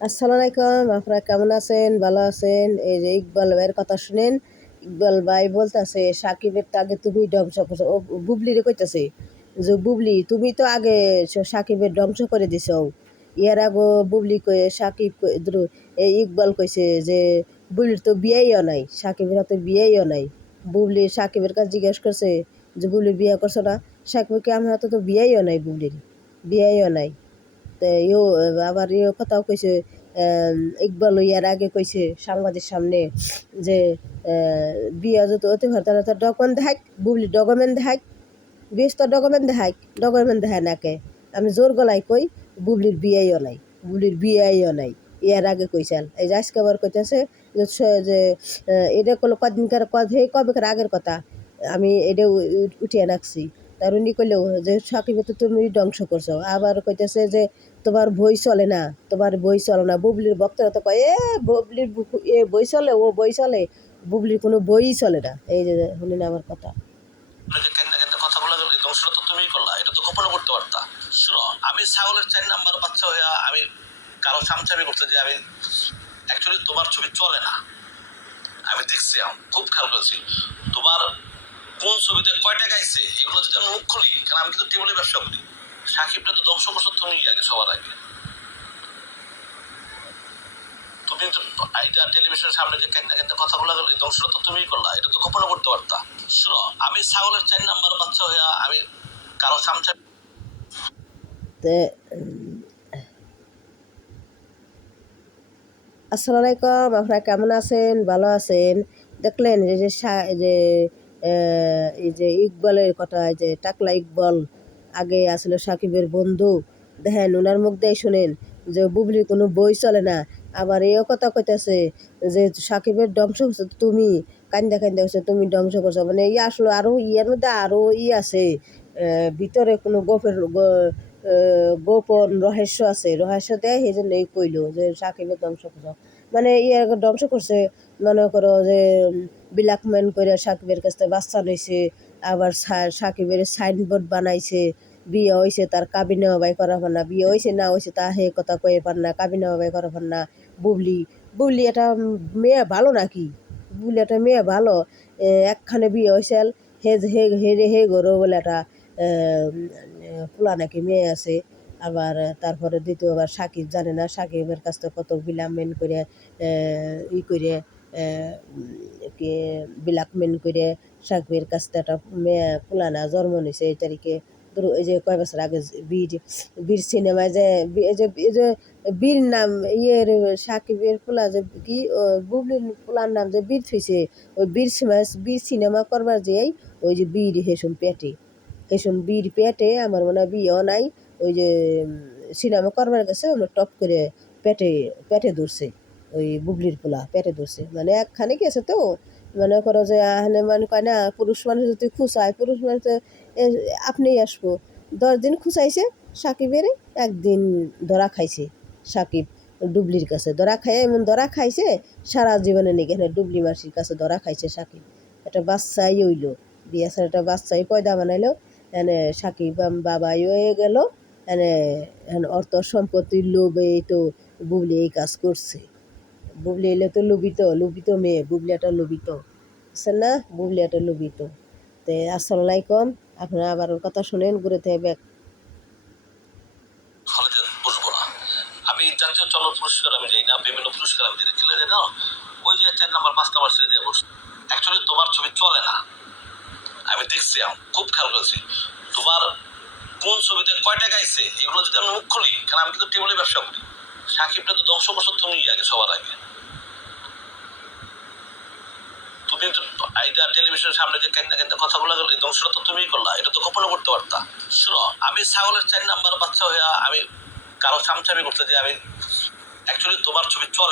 আসসালামু আলাইকুম আপনারা কেমন আছেন? ভালো আছেন? এই যে ইকবাল ভাইয়ের কথা শুনেন, ইকবাল ভাই বলতেছে, সাকিবের তো আগে তুমি ধ্বংস করছ। ও বুবলিরে কইতাছে যে, বুবলি, তুমি তো আগে সাকিবের ধ্বংস করে দিছ। ইয়ার আগে বুবলি কয়ে, সাকিব এই ইকবাল কইছে যে, বুবলির তো বিয়েও নাই, সাকিবের হাতে বিয়েও নাই। বুবলি সাকিবের কাছে জিজ্ঞেস করছে যে, বুবলি বিয়ে করছ না? সাকিবকে, আমার হাতে তো বিয়েও নাই বুবলির বিয়েও নাই। ইও, আবার ইও কথাও কইছে ইকবাল ইয়ার আগে কইছে সাংবাদিক সামনে যে বিয়া যত অতি পারে তাহলে তার ডকুমেন্ট দেখাক, বুবলি ডকুমেন্ট দেখাক, বিয়ের তো ডকুমেন্ট দেখাক, ডকুমেন্ট দেখায় নাকে আমি জোর গলায় কই, বুবলির বিয়েও নাই, বুবলির বিয়েও নাই, ইয়ার আগে কইছাল এই যে আজকে আবার কইতেছে যে এটা কোনো কদিনকার কদ হে কবেকার আগের কথা, আমি এটা উঠিয়ে রাখছি। তার উনি যে সাকিবে তো তুমি ধ্বংস করছ। আবার কইতেছে যে তোমার বই চলে না, তোমার বই চলে না। বুবলির বক্তরা তো কয়, এ, বুবলির এ বই চলে, ও বই চলে। বুবলির কোনো বইই চলে না। এই যে শুনি না আমার কথা। ধ্বংসটা তো তুমিই করলা, এটা তো গোপনও করতে পারতা। আমি ছাগলের চার নাম্বার বাচ্চা হইয়া আমি কারও চামচামি করতে যে আমি অ্যাকচুয়ালি তোমার ছবি চলে না। আমি দেখছি খুব খেয়াল করেছি। তোমার ছবিতে কয় টাকা আইছে এগুলো যদি আমি মুখ খুলি কারণ আমি কিন্তু ব্যবসা করি। সাকিবটা তো তুমি আগে, সবার আগে। তুমি তো টেলিভিশনের সামনে যে কথা গেল তো তুমিই করলা, এটা তো করতে পারতা। আমি ছাগলের চার নাম্বার বাচ্চা হইয়া আমি কারও আসসালামু আলাইকুম, আপনারা কেমন আছেন? ভালো আছেন? দেখলেন যে যে এই যে ইকবালের কথা যে টাকলা ইকবাল, আগে আসলে সাকিবের বন্ধু। দেখেন ওনার মুখ দিয়ে শোনেন যে বুবলির কোনো বই চলে না। আবার এও কথা কইতেছে যে সাকিবের ধ্বংস করছ তুমি কান্দা কান্দা করছ তুমি ধ্বংস করছ। মানে ই আসলো আরও ইয়ের মধ্যে আরও ই আছে ভিতরে কোনো গোপের গোপন রহস্য আছে। রহস্য দেয় সেই জন্য এই কইলো যে সাকিবের ধ্বংস করছ। মানে ইয়ে ধ্বংস করছে। মনে করো যে ব্ল্যাকমেন করে সাকিবের কাছ থেকে বাচ্চা নিয়েছে আবার সাকিবের সাইনবোর্ড বানাইছে, বিয়ে হয়েছে তার কাবিনে হবাই করা পার না, বিয়ে হয়েছে না হয়েছে তা হে কথা কয়ে পার না, কাবিনে হবাই করা পার না, বুবলি বুবলি এটা মেয়ে ভালো নাকি? বুবলি একটা মেয়ে ভালো একখানে বিয়ে হয়েছে হে হে হে হে গরো বলে একটা পোলা নাকি মেয়ে আছে। আবার তারপরে দ্বিতীয়বার সাকিব জানে না, সাকিবের কাছ থেকে কত বিলামেন করে ই করে কি বিলাকমেন করে সাকিবের কাছ থেকে একটা মেয়ে পোলানা জন্ম নিছে এই তারিখে। ধরো এই যে কয় বছর আগে বীর বীর সিনেমায় যে, এই যে বীর নাম, ইয়ের সাকিবের পোলা যে কি বুবলির পোলার নাম যে বীর থইছে, ওই বীর সিনেমা বীর সিনেমা করবার যেই, ওই যে বীর হেসুম পেটে। হেসুম বীর পেটে, আমার মনে হয় বিয়েও নাই ওই যে, সিনেমা করবার গেছে, ওগুলো টপ করে পেটে পেটে ধরছে। ওই বুবলির পোলা, পেটে ধরছে। মানে একখানে গেছে তো, মনে করো যে আহনে মানে কয় না, পুরুষ মানুষ যদি খুঁচায়, পুরুষ মানুষ আপনিই আসব। দশ দিন খুঁচাইছে, সাকিবের একদিন ধরা খাইছে সাকিব ডুবলির কাছে। ধরা খাই এমন ধরা খাইছে, সারা জীবনে নাকি এখানে ডুবলি মাসির কাছে ধরা খাইছে সাকিব। একটা বাচ্চাই হইল। ছাড়া একটা বাচ্চাই পয়দা বানাইলো। এনে সাকিব বাবাই হয়ে গেল। এনে অর্থ সম্পত্তির লোভে তো বুবলি এই কাজ করছে। বুবলি এলে তো লোভিত লোভিত মেয়ে, বুবলি একটা লোভিত। বুঝছেন না? বুবলি একটা লোভিত। তে, আসসালামু আলাইকুম। আপনারা আবার ওর কথা শুনেন, ঘুরে থেকে ব্যাক। আমি জাতীয় চল পুরস্কার আমি যাই না, বিভিন্ন পুরস্কার আমি যাই না ওই যে চার নাম্বার, পাঁচ নাম্বার সিরিজে অ্যাকচুয়ালি তোমার ছবি চলে না। আমি দেখছি খুব খেয়াল করেছি। তোমার কোন ছবিতে কয় টাকা আইছে, এগুলো যদি আমি মুখ খুলি, কারণ আমি কিন্তু টেবিলে ব্যবসা করি। সাকিবটা তো ধ্বংস করছ তুমি আগে, সবার আগে। তুমি তো এইটা টেলিভিশনের সামনে যে কেন্দা কেন্দা কথা বলা গেল ধ্বংসটা তো তুমিই করলা, এটা তো গোপনও করতে পারতা। শুনো, আমি ছাগলের চার নাম্বার বাচ্চা হইয়া আমি কারও চামচামি করতে যে আমি অ্যাকচুয়ালি তোমার ছবি চলে